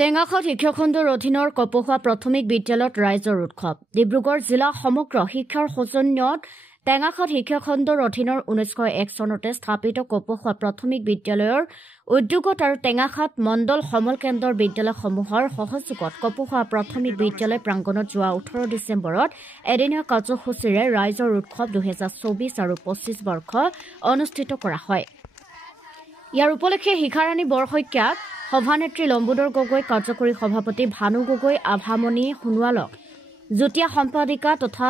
টেঙাখাত শিক্ষাখণ্ডৰ অধীনৰ কপোহা প্ৰাথমিক বিদ্যালয়ত ৰাইজৰ উৎসৱ ডিব্ৰুগড় জিলা সমগ্ৰ শিক্ষাৰ সৌজন্যত টেঙাখাত শিক্ষাখণ্ডৰ অধীনৰ 1901 চনতে স্থাপিত কপোহা প্ৰাথমিক বিদ্যালয়ৰ উদ্যোগত আৰু টেঙাখাত মণ্ডল সমল কেন্দ্ৰৰ বিদ্যালয়সমূহৰ সহযোগত কপোহা প্ৰাথমিক বিদ্যালয় প্ৰাংগণত যোৱা 18 ডিচেম্বৰত এদিনীয়া কাৰ্যসূচীৰে ৰাইজৰ উৎসৱ 2024 আৰু 25 বৰ্ষ অনুষ্ঠিত কৰা হয়। ইয়াৰ উপলক্ষে শিখাৰাণী বৰশইকীয়াক সভানেত্ৰী লম্বোদৰ গগৈ কাৰ্যকৰী সভাপতি ভানু গগৈ আভামণি সোণোৱালক যুটীয়া সম্পাদিকা তথা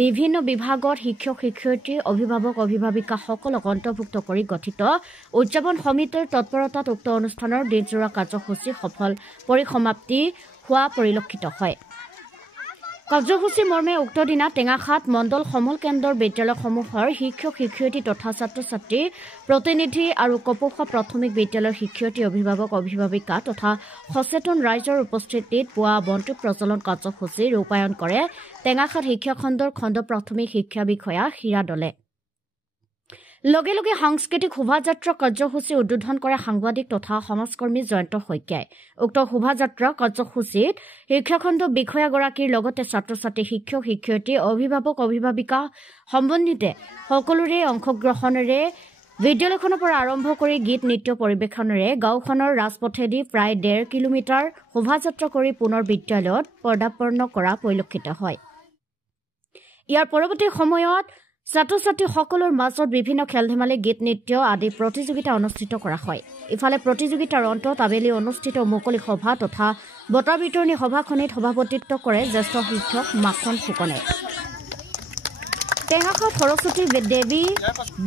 বিভিন্ন বিভাগৰ শিক্ষক শিক্ষয়িত্ৰী অভিভাৱক অভিভাৱিকাসকলক অন্তৰ্ভুক্ত কৰি গঠিত উদযাপন সমিতিৰ তৎপৰতাত উক্ত অনুষ্ঠানৰ দিনজোৰা কাৰ্যসূচী সফল পৰিসমাপ্তি হোৱা পৰিলক্ষিত হয়। কাৰ্যসূচী মৰ্মে উক্ত দিনা টেঙাখাত মণ্ডল সমল কেন্দ্ৰৰ বিদ্যালয়সমূহৰ শিক্ষক শিক্ষয়িত্ৰী তথা ছাত্ৰ ছাত্ৰী প্ৰতিনিধি আৰু কপোহা প্ৰাথমিক বিদ্যালয়ৰ শিক্ষয়িত্ৰী অভিভাৱক অভিভাৱিকা তথা সচেতন ৰাইজৰ উপস্থিতিত পুৱা বন্তি প্ৰজ্বলন কাৰ্যসূচী ৰূপায়ণ কৰে টেঙাখাত শিক্ষাখণ্ডৰ খণ্ড প্ৰাথমিক শিক্ষা বিষয়া হীৰা দলে। লগে লগে সাংস্কৃতিক শোভাযাত্ৰা কাৰ্যসূচী উদ্বোধন কৰে সাংবাদিক তথা সমাজকৰ্মী জয়ন্ত শইকীয়াই। উক্ত শোভাযাত্ৰা কাৰ্যসূচীত শিক্ষাখণ্ড বিষয়াগৰাকীৰ লগতে ছাত্ৰ ছাত্ৰী শিক্ষক শিক্ষয়িত্ৰী অভিভাৱক অভিভাৱিকা সম্বন্ধিতে সকলোৰে অংশগ্ৰহণেৰে বিদ্যালয়খনৰ পৰা আৰম্ভ কৰি গীত নৃত্য পৰিৱেশনেৰে গাঁওখনৰ ৰাজপথেদি প্ৰায় 1.5 কিলোমিটাৰ শোভাযাত্ৰা কৰি পুনৰ বিদ্যালয়ত পদাৰ্পণ কৰা পৰিলক্ষিত হয়। ইয়াৰ পৰৱৰ্তী সময়ত ছাত্ৰ ছাত্ৰীসকলৰ মাজত বিভিন্ন খেল ধেমালি গীত নৃত্য আদি প্ৰতিযোগিতা অনুষ্ঠিত কৰা হয়। ইফালে প্ৰতিযোগিতাৰ অন্তত আবেলি অনুষ্ঠিত মুকলি সভা তথা বঁটা বিতৰণী সভাখনিত সভাপতিত্ব কৰে জ্যেষ্ঠ শিক্ষক মাখন ফুকনে। টেঙাখাত সৰস্বতী দেৱী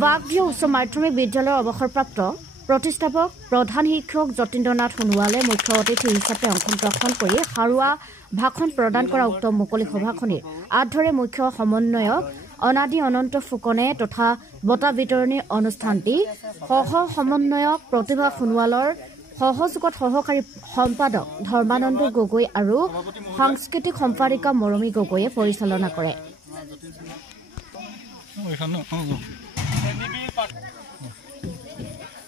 বাগদিয়া উচ্চ মাধ্যমিক বিদ্যালয়ৰ অৱসৰপ্ৰাপ্ত প্ৰতিষ্ঠাপক প্ৰধান শিক্ষক যতীন্দ্ৰনাথ সোণোৱালে মুখ্য অতিথি হিচাপে অংশগ্ৰহণ কৰি সাৰুৱা ভাষণ প্ৰদান কৰা উক্ত মুকলি সভাখনিৰ আধৰে মুখ্য সমন্বয়ক অনাদি অনন্ত ফুকনে তথা বঁটা বিতৰণী অনুষ্ঠানটি সহ সমন্বয়ক প্ৰতিভা সোণোৱালৰ সহযোগত সহকাৰী সম্পাদক ধৰ্মানন্দ গগৈ আৰু সাংস্কৃতিক সম্পাদিকা মৰমী গগৈয়ে পৰিচালনা কৰে।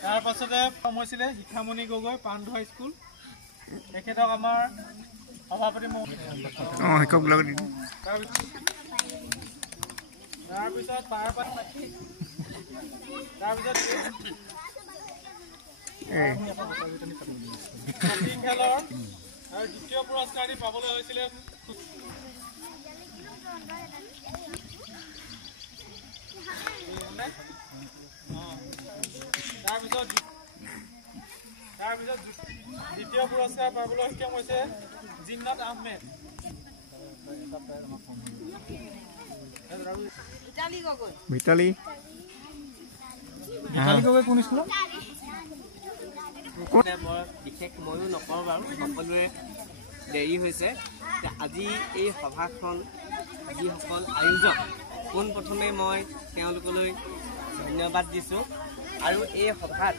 তাৰ পাছতে হৈছিলে শিক্ষামণি গগৈ পাণ্ডু হাইস্কুল তেখেতক আমাৰ সভাপতি তাৰপিছত খেলৰ আৰু দ্বিতীয় পুৰস্কাৰটি পাবলৈ হৈছিলে তাৰপিছত দ্বিতীয় পুৰস্কাৰ পাবলৈ সক্ষম হৈছে জিন্নাত আহমেদ। ভিতালী গগৈ কোন স্কুলত? বিশেষ ময়ো নকওঁ বাৰু, সকলোৱে দেৰি হৈছে। আজি এই সভাখন যিসকল আয়োজক পোনপ্ৰথমে মই তেওঁলোকলৈ ধন্যবাদ দিছোঁ আৰু এই সভাত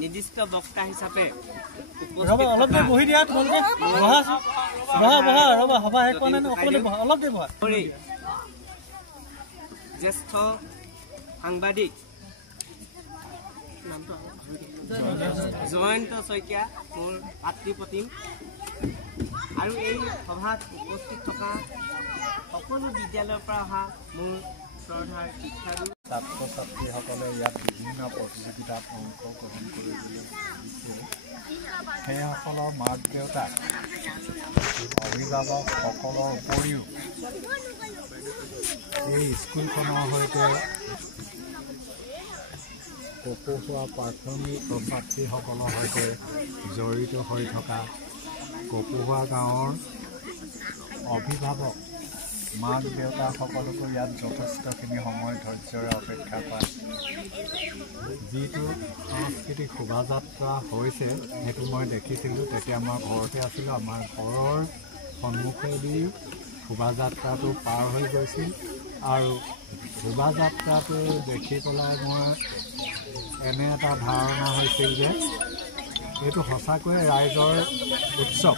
নিৰ্দিষ্ট বক্তা হিচাপে জ্যেষ্ঠ সাংবাদিক জয়ন্ত শইকীয়া মোৰ ভাতৃপ্ৰতিম আৰু এই সভাত উপস্থিত থকা সকলো বিদ্যালয়ৰ পৰা অহা মোৰ শ্ৰদ্ধাৰ শিক্ষাগুৰু ছাত্ৰ ছাত্ৰীসকলে ইয়াত বিভিন্ন প্ৰতিযোগিতাত অংশগ্ৰহণ কৰিবলৈ দিছে। সেইসকলৰ মাক দেউতাক অভিভাৱকসকলৰ উপৰিও এই স্কুলখনৰ সৈতে কপোহা প্ৰাথমিক ছাত্ৰীসকলৰ সৈতে জড়িত হৈ থকা কপোহা গাঁৱৰ অভিভাৱক মাক দেউতাকসকলকো ইয়াত যথেষ্টখিনি সময় ধৈৰ্যৰে অপেক্ষা কৰে। যিটো সাংস্কৃতিক শোভাযাত্ৰা হৈছে সেইটো মই দেখিছিলোঁ, তেতিয়া মই ঘৰতে আছিলোঁ। আমাৰ ঘৰৰ সন্মুখেদি শোভাযাত্ৰাটো পাৰ হৈ গৈছিল আৰু শোভাযাত্ৰাটো দেখি পেলাই মই এনে এটা ধাৰণা হৈছিল যে এইটো সঁচাকৈয়ে ৰাইজৰ উৎসৱ,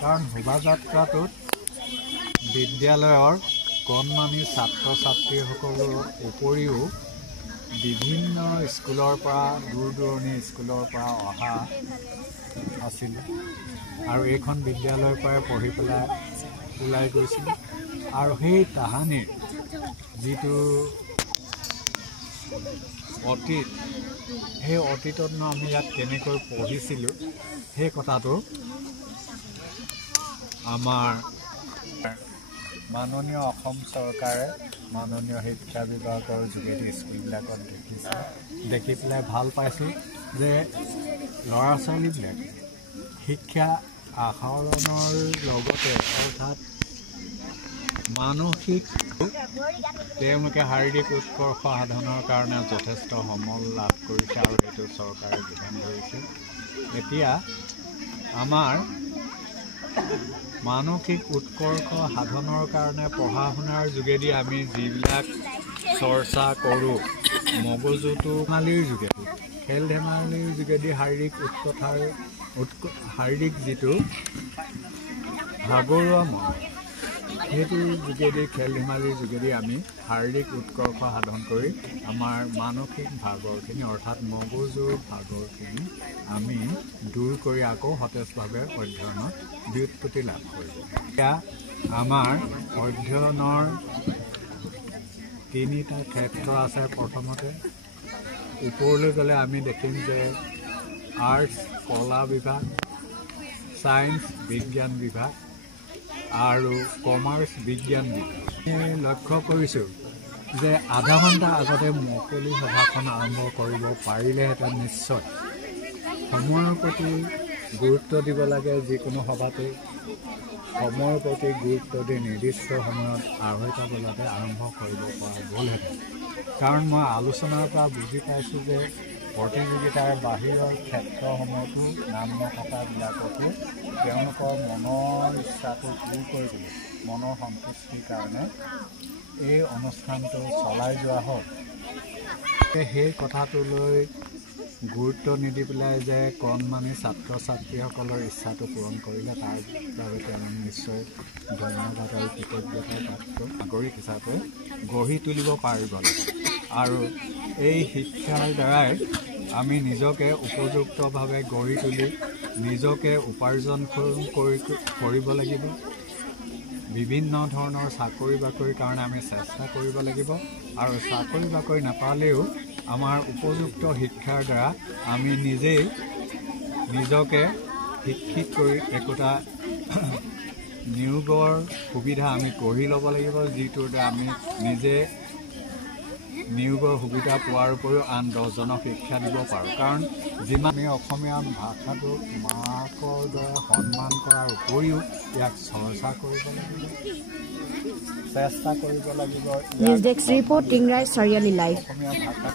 কাৰণ শোভাযাত্ৰাটোত বিদ্যালয়ৰ কণমানি ছাত্ৰ ছাত্ৰীসকলৰ উপৰিও বিভিন্ন স্কুলৰ পৰা দূৰ দূৰণি স্কুলৰ পৰা অহা আছিল আৰু এইখন বিদ্যালয়ৰ পৰাই পঢ়ি পেলাই ওলাই গৈছিল আৰু সেই তাহানিৰ যিটো অতীত সেই অতীতত আমি ইয়াত কেনেকৈ পঢ়িছিলোঁ সেই কথাটো আমাৰ মাননীয় অসম চৰকাৰে মাননীয় শিক্ষা বিভাগৰ যোগেদি স্কুলবিলাকত দেখি পেলাই ভাল পাইছোঁ যে ল'ৰা ছোৱালীবিলাক শিক্ষা আহৰণৰ লগতে অৰ্থাৎ মানসিক তেওঁলোকে শাৰীৰিক উৎকৰ্ষ সাধনৰ কাৰণে যথেষ্ট সমল লাভ কৰিছে আৰু এইটো চৰকাৰে যোগান ধৰিছে। এতিয়া আমাৰ মানসিক উৎকৰ্ষ সাধনৰ কাৰণে পঢ়া শুনাৰ যোগেদি আমি যিবিলাক চৰ্চা কৰোঁ মগজুটো ধেমালিৰ যোগেদি খেল ধেমালিৰ যোগেদি শাৰীৰিক যিটো ভাগৰুৱা মন সেইটোৰ যোগেদি খেল ধেমালিৰ যোগেদি আমি শাৰীৰিক উৎকৰ্ষ সাধন কৰি আমাৰ মানসিক ভাগৰখিনি অৰ্থাৎ মগজুৰ ভাগৰখিনি আমি দূৰ কৰি আকৌ সতেজভাৱে অধ্যয়নত ব্যুৎপত্তি লাভ কৰিব। এতিয়া আমাৰ অধ্যয়নৰ তিনিটা ক্ষেত্ৰ আছে। প্ৰথমতে ওপৰলৈ গ'লে আমি দেখিম যে আৰ্টছ কলা বিভাগ, ছায়েন্স বিজ্ঞান বিভাগ আৰু কমাৰ্চ বিজ্ঞান বিভাগ। লক্ষ্য কৰিছোঁ যে আধা ঘণ্টা আগতে মুকলি সভাখন আৰম্ভ কৰিব পাৰিলেহেঁতেন নিশ্চয়। সময়ৰ প্ৰতি গুৰুত্ব দিব লাগে। যিকোনো সভাতে সময়ৰ প্ৰতি গুৰুত্ব দি নিৰ্দিষ্ট সময়ত 2:30 বজাতে আৰম্ভ কৰিব পৰা গ'লহেঁতেন। কাৰণ মই আলোচনাৰ পৰা বুজি পাইছোঁ যে প্ৰতিযোগিতাৰ বাহিৰৰ ক্ষেত্ৰসমূহতো নাম নথকাবিলাককো তেওঁলোকৰ মনৰ ইচ্ছাটো পূৰ কৰিবলৈ মনৰ সন্তুষ্টিৰ কাৰণে এই অনুষ্ঠানটো চলাই যোৱা হয়। সেই কথাটোলৈ গুৰুত্ব নিদি পেলাই যে কণমানি ছাত্ৰ ছাত্ৰীসকলৰ ইচ্ছাটো পূৰণ কৰিলে তাৰ বাবে তেওঁ নিশ্চয় ধন্যবাদ আৰু কৃতজ্ঞতাৰ পাত্ৰ নাগৰিক হিচাপে গঢ়ি তুলিব পাৰিব লাগে। আৰু এই শিক্ষাৰ দ্বাৰাই আমি নিজকে উপযুক্তভাৱে গঢ়ি তুলি নিজকে উপাৰ্জন কৰিব লাগিব। বিভিন্ন ধৰণৰ চাকৰি বাকৰিৰ কাৰণে আমি চেষ্টা কৰিব লাগিব আৰু চাকৰি বাকৰি নাপালেও আমাৰ উপযুক্ত শিক্ষাৰ দ্বাৰা আমি নিজেই নিজকে শিক্ষিত কৰি একোটা নিয়োগৰ সুবিধা আমি গঢ়ি ল'ব লাগিব, যিটোৰ দ্বাৰা আমি নিজে নিয়োগৰ সুবিধা পোৱাৰ উপৰিও আন 10জনক শিক্ষা দিব পাৰোঁ। কাৰণ যিমান আমি অসমীয়া ভাষাটোক মাকৰ দৰে সন্মান কৰাৰ উপৰিও ইয়াক চৰ্চা কৰিব লাগিব, চেষ্টা কৰিব লাগিব। নিউজ ডেস্ক ৰিপৰ্ট টিংৰাই চাৰিআলি লাইভ। অসমীয়া ভাষা